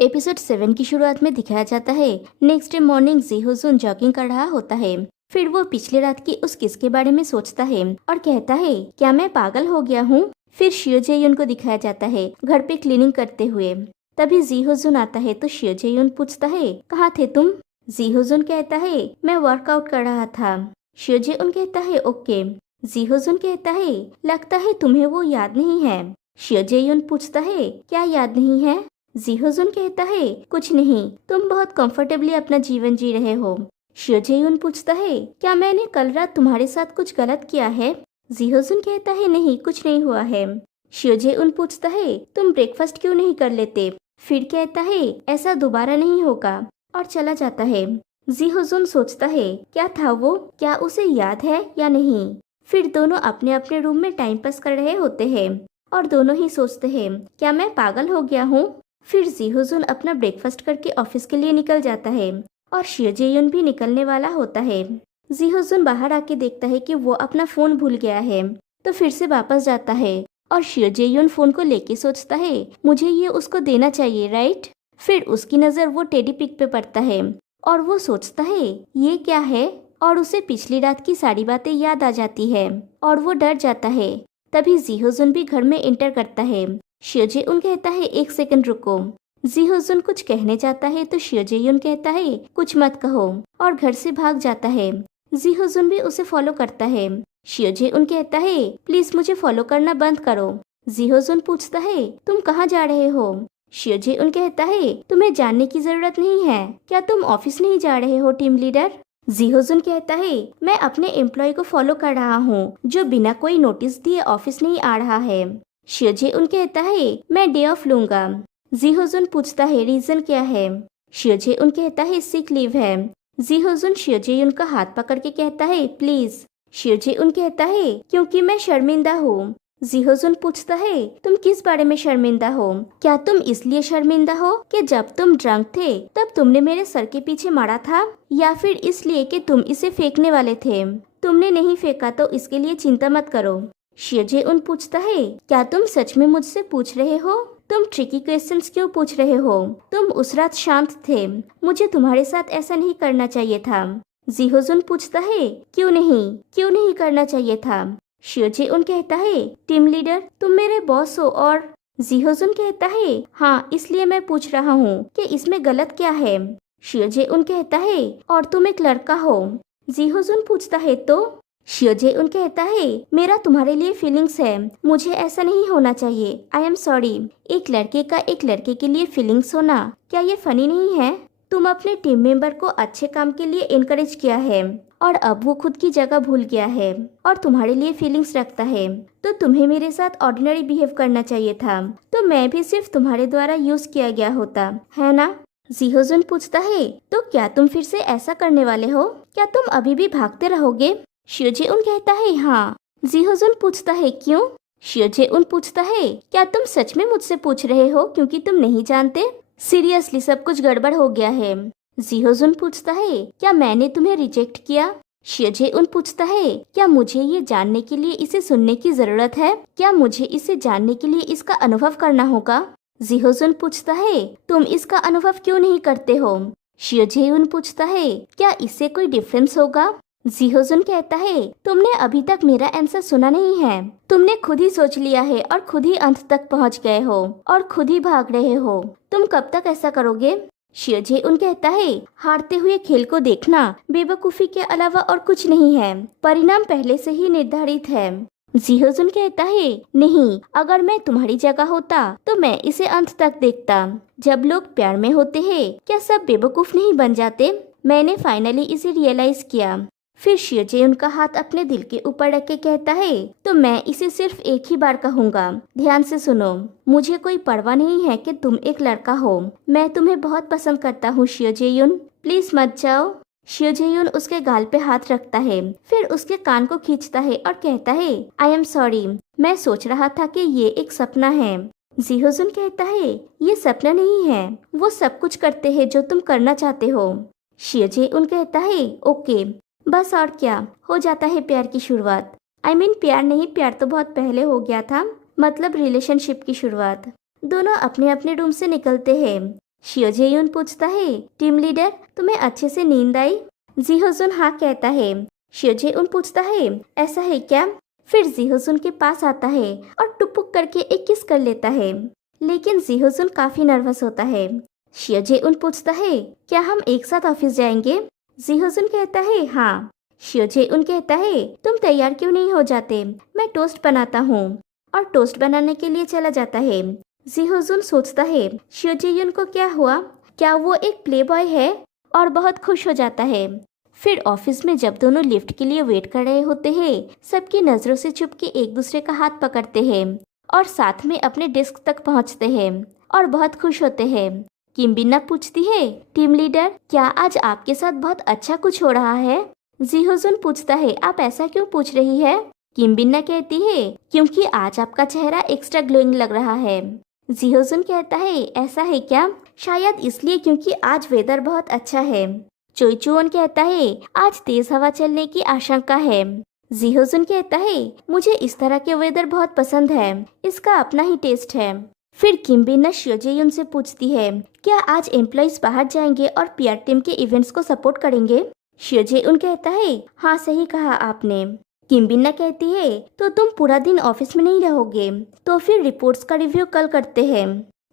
Episode 7 की शुरुआत में दिखाया जाता है नेक्स्ट डे मॉर्निंग जी हुजून जॉगिंग कर रहा होता है। फिर वो पिछली रात की उस किस के बारे में सोचता है और कहता है क्या मैं पागल हो गया हूँ। फिर शियो जेयुन को दिखाया जाता है घर पे क्लीनिंग करते हुए। तभी जी हुजून आता है तो शियो जेयुन पूछता है कहाँ थे तुम। जी हुजून कहता है मैं वर्कआउट कर रहा था। शियो जेयुन कहता है ओके। जी हुजून कहता है लगता है तुम्हें वो याद नहीं है। शियो जेयुन पूछता है क्या याद नहीं है। जी हुजून कहता है कुछ नहीं, तुम बहुत कंफर्टेबली अपना जीवन जी रहे हो। शियो जेयुन पूछता है क्या मैंने कल रात तुम्हारे साथ कुछ गलत किया है। जी हुजून कहता है नहीं, कुछ नहीं हुआ है। शियो जेयुन पूछता है तुम ब्रेकफास्ट क्यों नहीं कर लेते। फिर कहता है ऐसा दोबारा नहीं होगा और चला जाता है। जी हुजून सोचता है क्या था वो, क्या उसे याद है या नहीं। फिर दोनों अपने अपने रूम में टाइम पास कर रहे होते हैं और दोनों ही सोचते हैं क्या मैं पागल हो गया हूँ। फिर जी हुजून अपना ब्रेकफास्ट करके ऑफिस के लिए निकल जाता है और शियो जेयुन भी निकलने वाला होता है। जी हुजून बाहर आके देखता है कि वो अपना फोन भूल गया है तो फिर से वापस जाता है और शियो जेयुन फोन को लेके सोचता है मुझे ये उसको देना चाहिए राइट। फिर उसकी नजर वो टेडी पिक पे पड़ता है और वो सोचता है ये क्या है और उसे पिछली रात की सारी बातें याद आ जाती है और वो डर जाता है। तभी जी हुजून भी घर में एंटर करता है। शियो जेयुन कहता है एक सेकंड रुको। जी हुजून कुछ कहने जाता है तो शियो जेयुन कहता है कुछ मत कहो और घर से भाग जाता है। जी हुजून भी उसे फॉलो करता है। शियो जेयुन कहता है प्लीज मुझे फॉलो करना बंद करो। जी हुजून पूछता है तुम कहाँ जा रहे हो। शियो जेयुन कहता है तुम्हें जानने की जरूरत नहीं है, क्या तुम ऑफिस नहीं जा रहे हो टीम लीडर। जी हुजून कहता है मैं अपने एम्प्लॉय को फॉलो कर रहा हूँ जो बिना कोई नोटिस दिए ऑफिस नहीं आ रहा है। शियो जेयुन कहता है मैं डे ऑफ लूंगा। जी हुजून पूछता है रीजन क्या है। शियो जेयुन कहता है सिक लीव है। जी हुजून शियो जेयुन का हाथ पकड़ के कहता है प्लीज। शियो जेयुन कहता है क्योंकि मैं शर्मिंदा हूँ। जी हुजून पूछता है तुम किस बारे में शर्मिंदा हो, क्या तुम इसलिए शर्मिंदा हो कि जब तुम ड्रंक थे तब तुमने मेरे सर के पीछे मारा था, या फिर इसलिए कि तुम इसे फेंकने वाले थे, तुमने नहीं फेंका तो इसके लिए चिंता मत करो। शियो जेयुन पूछता है क्या तुम सच में मुझसे पूछ रहे हो, तुम ट्रिकी क्वेश्चंस क्यों पूछ रहे हो, तुम उस रात शांत थे, मुझे तुम्हारे साथ ऐसा नहीं करना चाहिए था। जी हुजून पूछता है क्यों नहीं करना चाहिए था। शियो जेयुन कहता है टीम लीडर तुम मेरे बॉस हो और जी हुजून कहता है हाँ इसलिए मैं पूछ रहा हूँ कि इसमें गलत क्या है। शियो जेयुन कहता है और तुम एक लड़का हो। जी हुजून पूछता है तो। शियो जेयुन कहता है मेरा तुम्हारे लिए फीलिंग्स है, मुझे ऐसा नहीं होना चाहिए, आई एम सॉरी। एक लड़के का एक लड़के के लिए फीलिंग्स होना, क्या ये फनी नहीं है। तुम अपने टीम मेंबर को अच्छे काम के लिए इनकरेज किया है और अब वो खुद की जगह भूल गया है और तुम्हारे लिए फीलिंग्स रखता है, तो तुम्हें मेरे साथ ऑर्डिनरी बिहेव करना चाहिए था, तो मैं भी सिर्फ तुम्हारे द्वारा यूज किया गया होता है ना। जी हुजून पूछता है तो क्या तुम फिर से ऐसा करने वाले हो, क्या तुम अभी भी भागते रहोगे। शियो जेयुन कहता है हाँ। जी हुजून पूछता है क्यों। शियो जेयुन पूछता है क्या तुम सच में मुझसे पूछ रहे हो क्योंकि तुम नहीं जानते, सीरियसली सब कुछ गड़बड़ हो गया है। जी हुजून पूछता है क्या मैंने तुम्हें रिजेक्ट किया। शियो जेयुन पूछता है क्या मुझे ये जानने के लिए इसे सुनने की जरूरत है, क्या मुझे इसे जानने के लिए इसका अनुभव करना होगा। जी हुजून पूछता है तुम इसका अनुभव क्यों नहीं करते हो। शियो जेयुन पूछता है क्या इससे कोई डिफरेंस होगा। जी हुजून कहता है तुमने अभी तक मेरा आंसर सुना नहीं है, तुमने खुद ही सोच लिया है और खुद ही अंत तक पहुंच गए हो और खुद ही भाग रहे हो, तुम कब तक ऐसा करोगे। शियो जेयुन कहता है हारते हुए खेल को देखना बेवकूफी के अलावा और कुछ नहीं है, परिणाम पहले से ही निर्धारित है। जी हुजून कहता है नहीं, अगर मैं तुम्हारी जगह होता तो मैं इसे अंत तक देखता। जब लोग प्यार में होते हैं क्या सब बेवकूफ नहीं बन जाते, मैंने फाइनली इसे रियलाइज किया। फिर शियो जेयुन का हाथ अपने दिल के ऊपर रख के कहता है तो मैं इसे सिर्फ एक ही बार कहूँगा, ध्यान से सुनो, मुझे कोई परवाह नहीं है कि तुम एक लड़का हो, मैं तुम्हें बहुत पसंद करता हूँ शियो जेयुन, प्लीज मत जाओ। शियो जेयुन उसके गाल पे हाथ रखता है, फिर उसके कान को खींचता है और कहता है आई एम सॉरी, मैं सोच रहा था कि ये एक सपना है। जी हुजून कहता है ये सपना नहीं है, वो सब कुछ करते हैं जो तुम करना चाहते हो। शियो जेयुन कहता है ओके, बस और क्या, हो जाता है प्यार की शुरुआत। आई मीन प्यार नहीं, प्यार तो बहुत पहले हो गया था, मतलब रिलेशनशिप की शुरुआत। दोनों अपने अपने रूम से निकलते हैं। शियो जेयुन पूछता है, टीम लीडर तुम्हें अच्छे से नींद आई? जी हुजून हाँ कहता है। शियो जेयुन पूछता है, ऐसा है क्या? फिर जी हुजून के पास आता है और टुपुक करके एक किस कर लेता है, लेकिन जी हुजून काफी नर्वस होता है। शियो जेयुन पूछता है, क्या हम एक साथ ऑफिस जाएंगे? जी हुजून कहता है हाँ। शियो जेयुन कहता है, तुम तैयार क्यों नहीं हो जाते, मैं टोस्ट बनाता हूँ, और टोस्ट बनाने के लिए चला जाता है। जी हुजून सोचता है शियो जेयुन को क्या हुआ, क्या वो एक प्ले बॉय है, और बहुत खुश हो जाता है। फिर ऑफिस में जब दोनों लिफ्ट के लिए वेट कर रहे होते हैं, सबकी नजरों से छुप के एक दूसरे का हाथ पकड़ते हैं और साथ में अपने डेस्क तक पहुंचते हैं और बहुत खुश होते हैं। किम बिन्ना पूछती है, टीम लीडर क्या आज आपके साथ बहुत अच्छा कुछ हो रहा है? जी हुजून पूछता है, आप ऐसा क्यों पूछ रही है? किम बिन्ना कहती है, क्योंकि आज आपका चेहरा एक्स्ट्रा ग्लोइंग लग रहा है। जी हुजून कहता है, ऐसा है क्या? शायद इसलिए क्योंकि आज वेदर बहुत अच्छा है। चोई चुओन कहता है, आज तेज हवा चलने की आशंका है। जी हुजून कहता है, मुझे इस तरह के वेदर बहुत पसंद है, इसका अपना ही टेस्ट है। फिर किम बिन्ना शियो जेयुन से पूछती है, क्या आज एम्प्लॉइज बाहर जाएंगे और पीआर टीम के इवेंट्स को सपोर्ट करेंगे? शियो जेयुन कहता है, हाँ सही कहा आपने। किम बिन्ना कहती है, तो तुम पूरा दिन ऑफिस में नहीं रहोगे, तो फिर रिपोर्ट्स का रिव्यू कल करते हैं।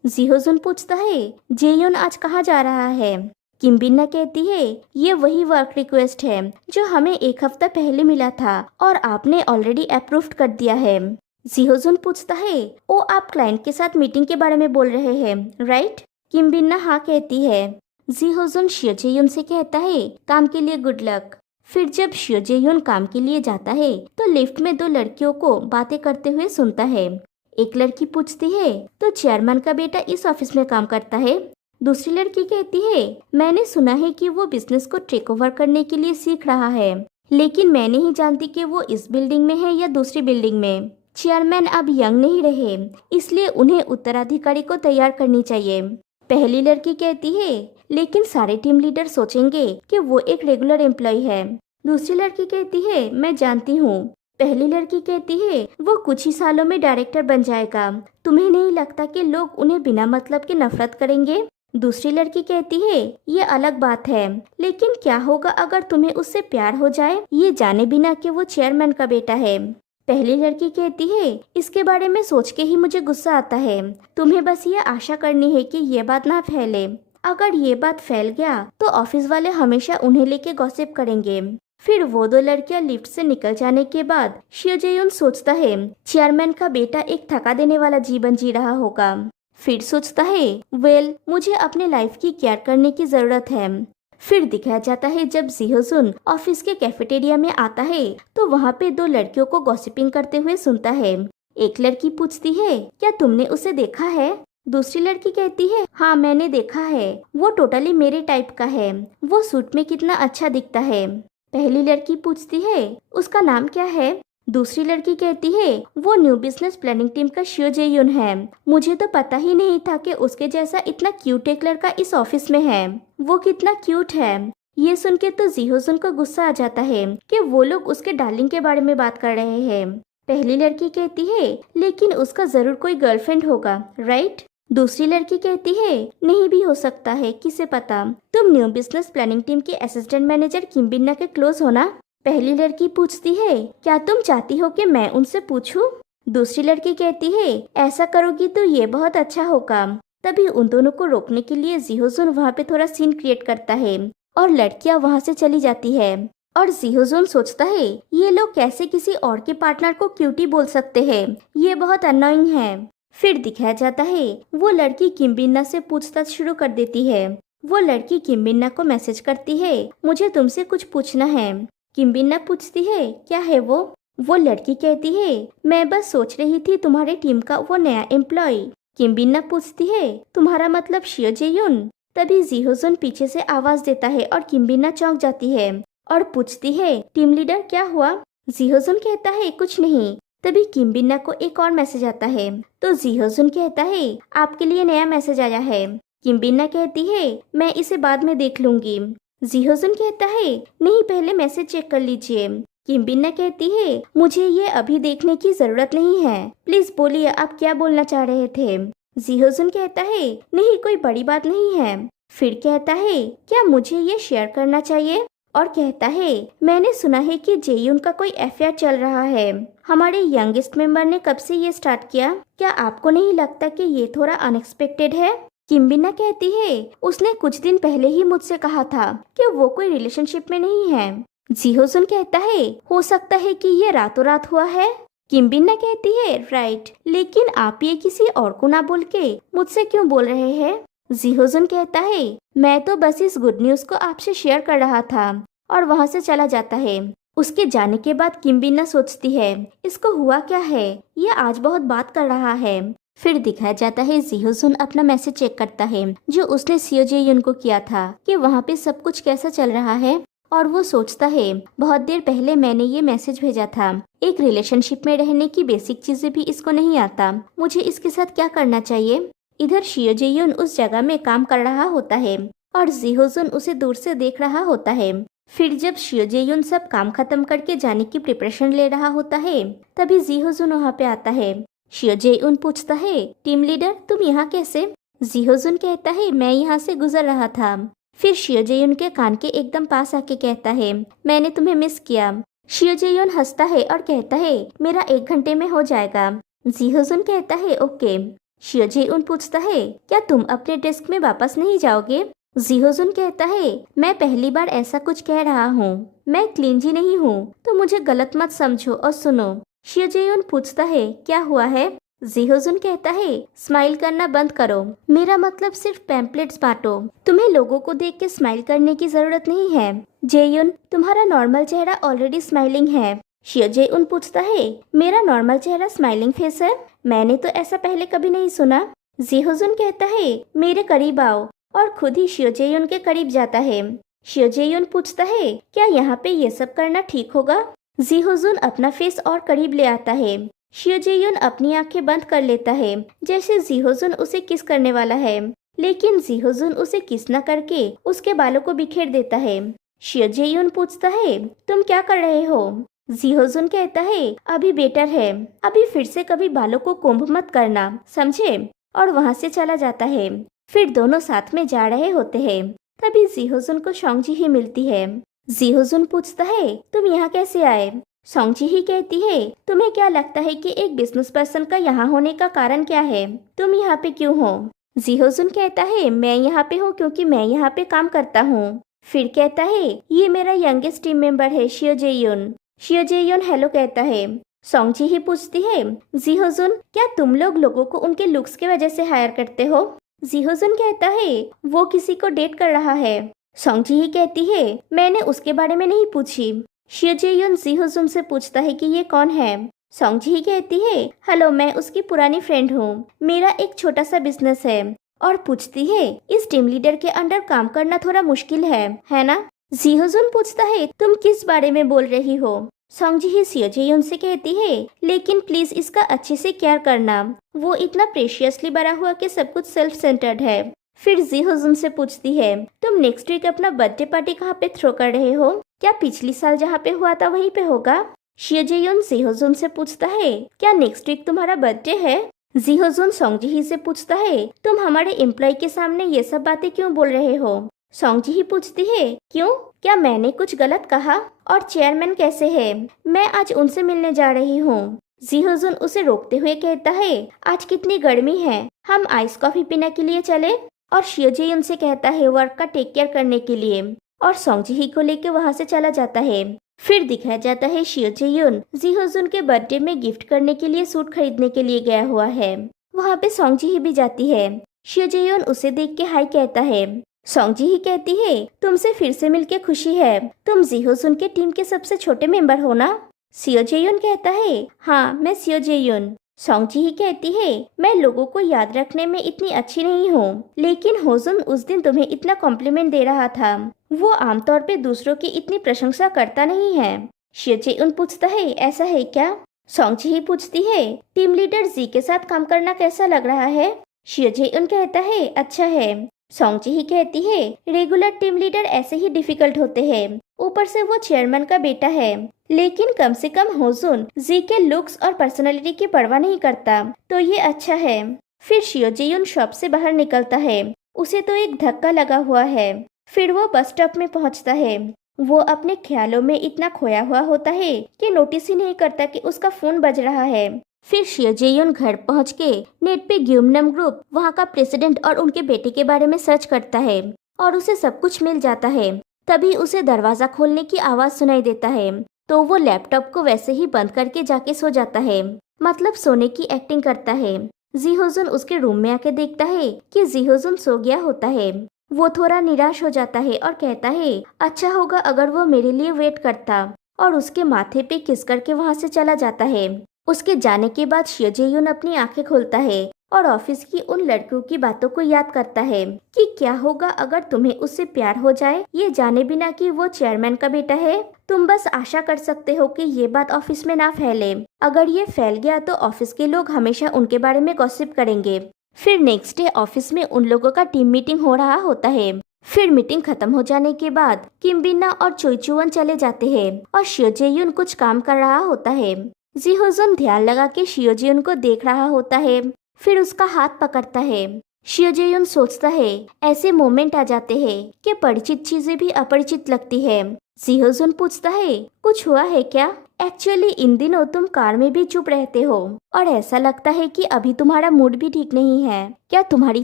जी हुजून पूछता है, जेयुन आज कहाँ जा रहा है? किम बिन्ना कहती है, ये वही वर्क रिक्वेस्ट है जो हमें एक हफ्ता पहले मिला था और आपने ऑलरेडी अप्रूव कर दिया है। जी हुजून पूछता है, ओ आप क्लाइंट के साथ मीटिंग के बारे में बोल रहे हैं, राइट? किम बिन्ना हाँ कहती है। जी हुजून शियो जेयुन से कहता है, काम के लिए गुड लक। फिर जब शियो जेयुन काम के लिए जाता है तो लिफ्ट में दो लड़कियों को बातें करते हुए सुनता है। एक लड़की पूछती है, तो चेयरमैन का बेटा इस ऑफिस में काम करता है? दूसरी लड़की कहती है, मैंने सुना है कि वो बिजनेस को टेक ओवर करने के लिए सीख रहा है, लेकिन मैं नहीं जानती कि वो इस बिल्डिंग में है या दूसरी बिल्डिंग में। चेयरमैन अब यंग नहीं रहे, इसलिए उन्हें उत्तराधिकारी को तैयार करनी चाहिए। पहली लड़की कहती है, लेकिन सारे टीम लीडर सोचेंगे कि वो एक रेगुलर एम्प्लॉय है। दूसरी लड़की कहती है, मैं जानती हूँ। पहली लड़की कहती है, वो कुछ ही सालों में डायरेक्टर बन जाएगा। तुम्हें नहीं लगता कि लोग उन्हें बिना मतलब के नफरत करेंगे? दूसरी लड़की कहती है, ये अलग बात है, लेकिन क्या होगा अगर तुम्हें उससे प्यार हो जाए, ये जाने बिना कि वो चेयरमैन का बेटा है? पहली लड़की कहती है, इसके बारे में सोच के ही मुझे गुस्सा आता है। तुम्हें बस ये आशा करनी है कि ये बात ना फैले। अगर ये बात फैल गया तो ऑफिस वाले हमेशा उन्हें लेके गॉसिप करेंगे। फिर वो दो लड़कियां लिफ्ट से निकल जाने के बाद शियो जेयुन सोचता है, चेयरमैन का बेटा एक थका देने वाला जीवन जी रहा होगा। फिर सोचता है, वेल मुझे अपने लाइफ की केयर करने की जरूरत है। फिर दिखाया जाता है जब जी हुजून ऑफिस के कैफेटेरिया में आता है तो वहाँ पे दो लड़कियों को गॉसिपिंग करते हुए सुनता है। एक लड़की पूछती है, क्या तुमने उसे देखा है? दूसरी लड़की कहती है, हाँ मैंने देखा है, वो टोटली मेरे टाइप का है, वो सूट में कितना अच्छा दिखता है। पहली लड़की पूछती है, उसका नाम क्या है? दूसरी लड़की कहती है, वो न्यू बिजनेस प्लानिंग टीम का शियो जेयुन है। मुझे तो पता ही नहीं था कि उसके जैसा इतना क्यूट एक लड़का इस ऑफिस में है। वो कितना क्यूट है। ये सुन के तो जी हुजून को गुस्सा आ जाता है कि वो लोग उसके डार्लिंग के बारे में बात कर रहे हैं। पहली लड़की कहती है, लेकिन उसका जरूर कोई गर्लफ्रेंड होगा, राइट? दूसरी लड़की कहती है, नहीं भी हो सकता है, किसे पता, तुम न्यू बिजनेस प्लानिंग टीम के असिस्टेंट मैनेजर किम बिन्ना के क्लोज हो ना? पहली लड़की पूछती है, क्या तुम चाहती हो कि मैं उनसे पूछूं? दूसरी लड़की कहती है, ऐसा करोगी तो ये बहुत अच्छा होगा। तभी उन दोनों को रोकने के लिए जी हुजून वहाँ पे थोड़ा सीन क्रिएट करता है और लड़कियां वहाँ से चली जाती है। और जी हुजून सोचता है, ये लोग कैसे किसी और के पार्टनर को क्यूटी बोल सकते हैं, ये बहुत अनोइंग है। फिर दिखाया जाता है वो लड़की किम बिन्ना से पूछताछ शुरू कर देती है। वो लड़की किम बिन्ना को मैसेज करती है, मुझे तुमसे कुछ पूछना है। किम बिन्ना पूछती है, क्या है वो लड़की कहती है, मैं बस सोच रही थी तुम्हारे टीम का वो नया एम्प्लॉय। किम बिन्ना पूछती है, तुम्हारा मतलब शियो जेयुन? तभी जी हुजून पीछे से आवाज देता है और किम बिन्ना चौंक जाती है और पूछती है, टीम लीडर क्या हुआ? जी हुजून कहता है, कुछ नहीं। तभी किम बिन्ना को एक और मैसेज आता है तो जी हुजून कहता है, आपके लिए नया मैसेज आया है। किम बिन्ना कहती है, मैं इसे बाद में देख लूंगी। जी हुजून कहता है, नहीं पहले मैसेज चेक कर लीजिए। किम बिन्ना कहती है, मुझे ये अभी देखने की जरूरत नहीं है, प्लीज बोलिए आप क्या बोलना चाह रहे थे। जीहोजुन कहता है नहीं कोई बड़ी बात नहीं है। फिर कहता है क्या मुझे ये शेयर करना चाहिए, और कहता है मैंने सुना है कि जेयुन का कोई अफेयर चल रहा है। हमारे यंगेस्ट मेंबर ने कब से ये स्टार्ट किया, क्या आपको नहीं लगता कि ये थोड़ा अनएक्सपेक्टेड है? किम्बिना कहती है उसने कुछ दिन पहले ही मुझसे कहा था कि वो कोई रिलेशनशिप में नहीं है। जीहोजुन कहता है हो सकता है कि ये रातों रात हुआ है। किम्बिना कहती है राइट, लेकिन आप ये किसी और को ना बोल के मुझसे क्यों बोल रहे हैं? जीहोजुन कहता है मैं तो बस इस गुड न्यूज को आपसे शेयर कर रहा था, और वहाँ से चला जाता है। उसके जाने के बाद किम्बिना सोचती है इसको हुआ क्या है, ये आज बहुत बात कर रहा है। फिर दिखाया जाता है जीहोजुन अपना मैसेज चेक करता है जो उसने सियो जे-युन को किया था कि वहाँ पे सब कुछ कैसा चल रहा है, और वो सोचता है बहुत देर पहले मैंने ये मैसेज भेजा था। एक रिलेशनशिप में रहने की बेसिक चीजें भी इसको नहीं आता, मुझे इसके साथ क्या करना चाहिए। इधर शियो जे-युन उस जगह में काम कर रहा होता है और जीहोजुन उसे दूर से देख रहा होता है। फिर जब शियो जे-युन सब काम खत्म करके जाने की प्रिपरेशन ले रहा होता है तभी जीहोजुन वहाँ पे आता है। शियो जे-युन पूछता है टीम लीडर तुम यहाँ कैसे? जीहोजुन कहता है मैं यहाँ से गुजर रहा था। फिर शियो जे-युन के कान के एकदम पास आके कहता है मैंने तुम्हें मिस किया। शियो जे-युन हंसता है और कहता है मेरा 1 घंटे में हो जाएगा। जीहोजुन कहता है ओके। शियो जे-युन पूछता है क्या तुम अपने डेस्क में वापस नहीं जाओगे? जीहोजुन कहता है मैं पहली बार ऐसा कुछ कह रहा हूँ, मैं क्लींजी नहीं हूँ, तो मुझे गलत मत समझो और सुनो। शियो जे-युन पूछता है क्या हुआ है? जीहोजुन कहता है स्माइल करना बंद करो, मेरा मतलब सिर्फ पैम्पलेट्स बांटो, तुम्हें लोगों को देख के स्माइल करने की जरूरत नहीं है। जे-युन तुम्हारा नॉर्मल चेहरा ऑलरेडी स्माइलिंग है। शियो जे-युन पूछता है मेरा नॉर्मल चेहरा स्माइलिंग फेस है? मैंने तो ऐसा पहले कभी नहीं सुना। जीहोजुन कहता है मेरे करीब आओ, और खुद ही शियो जे-युन के करीब जाता है। शियो जे-युन पूछता है क्या यहाँ पे ये सब करना ठीक होगा? जीहोजुन अपना फेस और करीब ले आता है। शियो जे-युन अपनी आंखें बंद कर लेता है जैसे जीहोजुन उसे किस करने वाला है, लेकिन जीहोजुन उसे किस न करके उसके बालों को बिखेर देता है। शियो जे-युन पूछता है तुम क्या कर रहे हो? जीहोजुन कहता है अभी बेटर है, अभी फिर से कभी बालों को कोम्ब मत करना, समझे? और वहाँ से चला जाता है। फिर दोनों साथ में जा रहे होते हैं, तभी जीहोजुन को सोंगजी ही मिलती है। जीहोजुन पूछता है तुम यहाँ कैसे आए? सोंगजी ही कहती है तुम्हें क्या लगता है कि एक बिजनेस पर्सन का यहाँ होने का कारण क्या है, तुम यहाँ पे क्यों हो? जीहोजुन कहता है मैं यहाँ पे हूँ क्योंकि मैं यहाँ पे काम करता हूँ। फिर कहता है ये मेरा यंगेस्ट टीम मेंबर है शियो जे-युन। शियो जे-युन हेलो कहता है। सोंगजी ही पूछती है जीहोजुन क्या तुम लोगों को उनके लुक्स की वजह से हायर करते हो? जीहोजुन कहता है वो किसी को डेट कर रहा है। सोंगजी ही कहती है मैंने उसके बारे में नहीं पूछी। शियो जे-युन जीहोजुन से पूछता है कि ये कौन है। सोंगजी ही कहती है हेलो मैं उसकी पुरानी फ्रेंड हूँ, मेरा एक छोटा सा बिजनेस है, और पूछती है इस टीम लीडर के अंडर काम करना थोड़ा मुश्किल है ना? जीहोजुन पूछता है तुम किस बारे में बोल रही हो? सोंगजी ही शियो जे-युन से कहती है लेकिन प्लीज इसका अच्छे से केयर करना, वो इतना प्रेशियसली बड़ा हुआ कि सब कुछ सेल्फ सेंटर्ड है। फिर जीहोजुन से पूछती है तुम नेक्स्ट वीक अपना बर्थडे पार्टी कहाँ पे थ्रो कर रहे हो? क्या पिछली साल जहाँ पे हुआ था वहीं पे होगा? शियो जे-युन जीहोजुन से पूछता है क्या नेक्स्ट वीक तुम्हारा बर्थडे है? जीहोजुन सोंगजी ही से पूछता है तुम हमारे एम्प्लॉय के सामने ये सब बातें क्यों बोल रहे हो? सोंगजी ही पूछती है क्यों, क्या मैंने कुछ गलत कहा? और चेयरमैन कैसे है? मैं आज उनसे मिलने जा रही हूँ। जीहोजुन उसे रोकते हुए कहता है आज कितनी गर्मी है, हम आइस कॉफी पीने के लिए चले? और शियो जे-युन से कहता है वर्क का टेक केयर करने के लिए, और सोंगजी ही को लेके वहाँ से चला जाता है। फिर दिखाया जाता है शियो जे-युन जीहोजुन के बर्थडे में गिफ्ट करने के लिए सूट खरीदने के लिए गया हुआ है। वहाँ पे सोंगजी ही भी जाती है। शियो जे-युन उसे देख के हाय कहता है। सोंगजी ही कहती है तुमसे फिर से मिलके खुशी है, तुम जीहोजुन के टीम के सबसे छोटे मेंबर हो ना? शियो जे-युन कहता है हाँ मैं शियो जे-युन। सोंगजी ही कहती है मैं लोगों को याद रखने में इतनी अच्छी नहीं हूँ, लेकिन होजुन उस दिन तुम्हें इतना कॉम्प्लीमेंट दे रहा था, वो आमतौर पे दूसरों की इतनी प्रशंसा करता नहीं है। शियो जे-युन पूछता है ऐसा है क्या? सोंगजी ही पूछती है टीम लीडर जी के साथ काम करना कैसा लग रहा है? शियो जे-युन कहता है अच्छा है। सोंगजी ही कहती है रेगुलर टीम लीडर ऐसे ही डिफिकल्ट होते हैं, ऊपर से वो चेयरमैन का बेटा है, लेकिन कम से कम होजुन जी के लुक्स और पर्सनालिटी की परवाह नहीं करता, तो ये अच्छा है। फिर शियो जेयुन शॉप से बाहर निकलता है। उसे तो एक धक्का लगा हुआ है। फिर वो बस स्टॉप में पहुंचता है। वो अपने ख्यालों में इतना खोया हुआ होता है कि नोटिस ही नहीं करता कि उसका फोन बज रहा है। फिर शियो जेयुन घर पहुंच के नेट पे ग्युमनम ग्रुप, वहाँ का प्रेसिडेंट और उनके बेटे के बारे में सर्च करता है और उसे सब कुछ मिल जाता है। तभी उसे दरवाजा खोलने की आवाज सुनाई देता है, तो वो लैपटॉप को वैसे ही बंद करके जाके सो जाता है, मतलब सोने की एक्टिंग करता है। जी होजुन उसके रूम में आके देखता है कि जी होजुन सो गया होता है। वो थोड़ा निराश हो जाता है और कहता है अच्छा होगा अगर वो मेरे लिए वेट करता, और उसके माथे पे किस करके वहाँ से चला जाता है। उसके जाने के बाद शियो जेयुन अपनी आंखें खोलता है और ऑफिस की उन लड़कियों की बातों को याद करता है कि क्या होगा अगर तुम्हें उससे प्यार हो जाए, ये जाने बिना कि वो चेयरमैन का बेटा है। तुम बस आशा कर सकते हो कि ये बात ऑफिस में ना फैले। अगर ये फैल गया तो ऑफिस के लोग हमेशा उनके बारे में गॉसिप करेंगे। फिर नेक्स्ट डे ऑफिस में उन लोगों का टीम मीटिंग हो रहा होता है। फिर मीटिंग खत्म हो जाने के बाद किम बिन्ना और चोई चुवन चले जाते हैं और शियो जेयुन कुछ काम कर रहा होता है। जी होजुन ध्यान लगा के शियो जेयुन को देख रहा होता है, फिर उसका हाथ पकड़ता है। शियो जेयुन सोचता है ऐसे मोमेंट आ जाते हैं कि परिचित चीजें भी अपरिचित लगती है। जी होजुन पूछता है कुछ हुआ है क्या? एक्चुअली इन दिनों तुम कार में भी चुप रहते हो और ऐसा लगता है कि अभी तुम्हारा मूड भी ठीक नहीं है। क्या तुम्हारी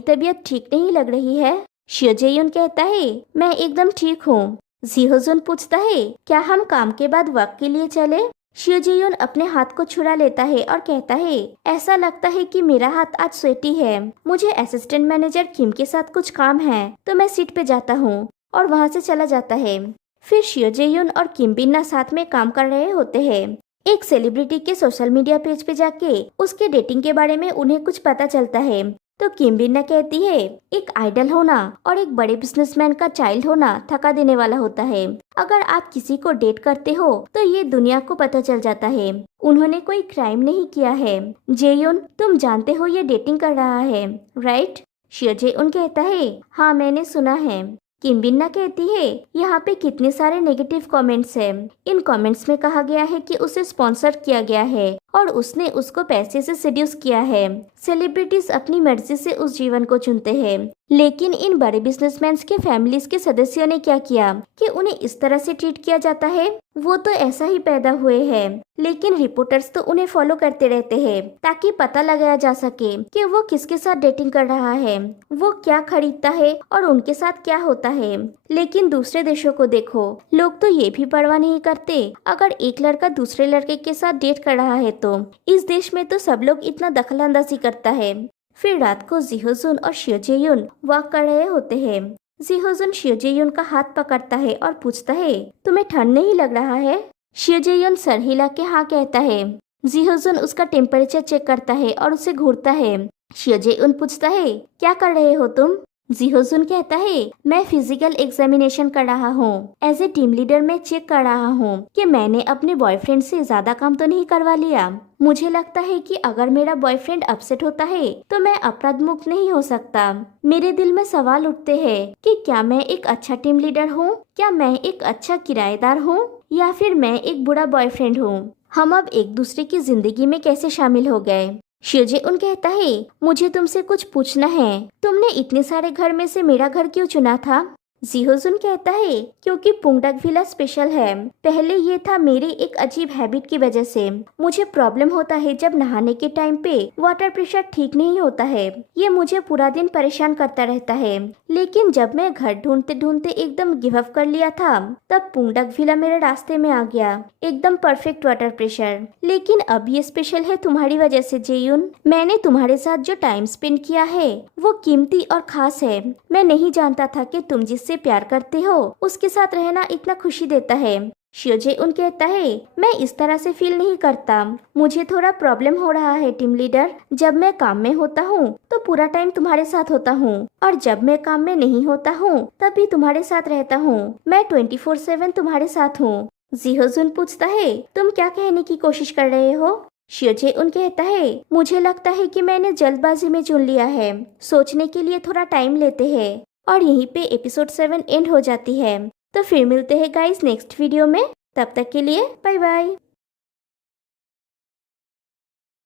तबीयत ठीक नहीं लग रही है? शियो जेयुन कहता है मैं एकदम ठीक हूँ। जी होजुन पूछता है क्या हम काम के बाद वक्त के लिए चले? शियो जेयुन अपने हाथ को छुड़ा लेता है और कहता है ऐसा लगता है कि मेरा हाथ आज स्वेटी है। मुझे असिस्टेंट मैनेजर किम के साथ कुछ काम है तो मैं सीट पे जाता हूँ, और वहाँ से चला जाता है। फिर शियो जेयुन और किम बिन्ना साथ में काम कर रहे होते हैं। एक सेलिब्रिटी के सोशल मीडिया पेज पे जाके उसके डेटिंग के बारे में उन्हें कुछ पता चलता है, तो किम बिन्ना कहती है एक आइडल होना और एक बड़े बिजनेसमैन का चाइल्ड होना थका देने वाला होता है। अगर आप किसी को डेट करते हो तो ये दुनिया को पता चल जाता है उन्होंने कोई क्राइम नहीं किया है। जेयुन तुम जानते हो ये डेटिंग कर रहा है, राइट? शियो जेयुन कहता है हाँ मैंने सुना है। किम बिन्ना कहती है यहाँ पे कितने सारे नेगेटिव कमेंट्स हैं। इन कमेंट्स में कहा गया है कि उसे स्पॉन्सर किया गया है और उसने उसको पैसे से सेड्यूस किया है। सेलिब्रिटीज अपनी मर्जी से उस जीवन को चुनते हैं, लेकिन इन बड़े बिजनेसमैन के फैमिलीज के सदस्यों ने क्या किया कि उन्हें इस तरह से ट्रीट किया जाता है। वो तो ऐसा ही पैदा हुए हैं, लेकिन रिपोर्टर्स तो उन्हें फॉलो करते रहते हैं ताकि पता लगाया जा सके कि वो किसके साथ डेटिंग कर रहा है, वो क्या खरीदता है और उनके साथ क्या होता है। लेकिन दूसरे देशों को देखो, लोग तो ये भी परवाह नहीं करते अगर एक लड़का दूसरे लड़के के साथ डेट कर रहा है तो। इस देश में तो सब लोग इतना दखलंदाजी करता है। फिर रात को जी होजुन और शियो जेयुन वॉक कर रहे होते हैं। जी होजुन शियो जेयुन का हाथ पकड़ता है और पूछता है तुम्हें ठंड नहीं लग रहा है? शियो जेयुन सर हिला के हाँ कहता है। जी होजुन उसका टेम्परेचर चेक करता है और उसे घूरता है। शियो जेयुन पूछता है क्या कर रहे हो तुम? जी होजुन कहता है मैं फिजिकल एग्जामिनेशन कर रहा हूँ। एज ए टीम लीडर मैं चेक कर रहा हूँ कि मैंने अपने बॉयफ्रेंड से ज्यादा काम तो नहीं करवा लिया। मुझे लगता है कि अगर मेरा बॉयफ्रेंड अपसेट होता है तो मैं अपराध मुक्त नहीं हो सकता। मेरे दिल में सवाल उठते हैं कि क्या मैं एक अच्छा टीम लीडर हूँ, क्या मैं एक अच्छा किराएदार हूँ, या फिर मैं एक बुरा बॉयफ्रेंड हूँ। हम अब एक दूसरे की जिंदगी में कैसे शामिल हो गए? शियो जेयुन कहता है मुझे तुमसे कुछ पूछना है, तुमने इतने सारे घर में से मेरा घर क्यों चुना था? जी होजुन कहता है क्योंकि पुंगडक विला स्पेशल है। पहले ये था मेरी एक अजीब हैबिट की वजह से। मुझे प्रॉब्लम होता है जब नहाने के टाइम पे वाटर प्रेशर ठीक नहीं होता है। ये मुझे पूरा दिन परेशान करता रहता है। लेकिन जब मैं घर ढूंढते ढूंढते एकदम गिव अप कर लिया था, तब पुंगडक विला मेरे रास्ते में आ गया। एकदम परफेक्ट वाटर प्रेशर। लेकिन अब ये स्पेशल है तुम्हारी वजह से जेयुन। मैंने तुम्हारे साथ जो टाइम स्पेंड किया है वो कीमती और खास है। मैं नहीं जानता था कि तुम जिससे प्यार करते हो उसके साथ रहना इतना खुशी देता है। शियो जेयुन कहता है मैं इस तरह से फील नहीं करता। मुझे थोड़ा प्रॉब्लम हो रहा है टीम लीडर। जब मैं काम में होता हूँ तो पूरा टाइम तुम्हारे साथ होता हूँ, और जब मैं काम में नहीं होता हूँ तब भी तुम्हारे साथ रहता हूँ। मैं 24/7 तुम्हारे साथ हूँ। जी होजुन पूछता है तुम क्या कहने की कोशिश कर रहे हो? शियो जेयुन कहता है मुझे लगता है कि मैंने जल्दबाजी में चुन लिया है। सोचने के लिए थोड़ा टाइम लेते हैं। और यहीं पे एपिसोड 7 एंड हो जाती है। तो फिर मिलते हैं गाइस नेक्स्ट वीडियो में। तब तक के लिए बाय बाय।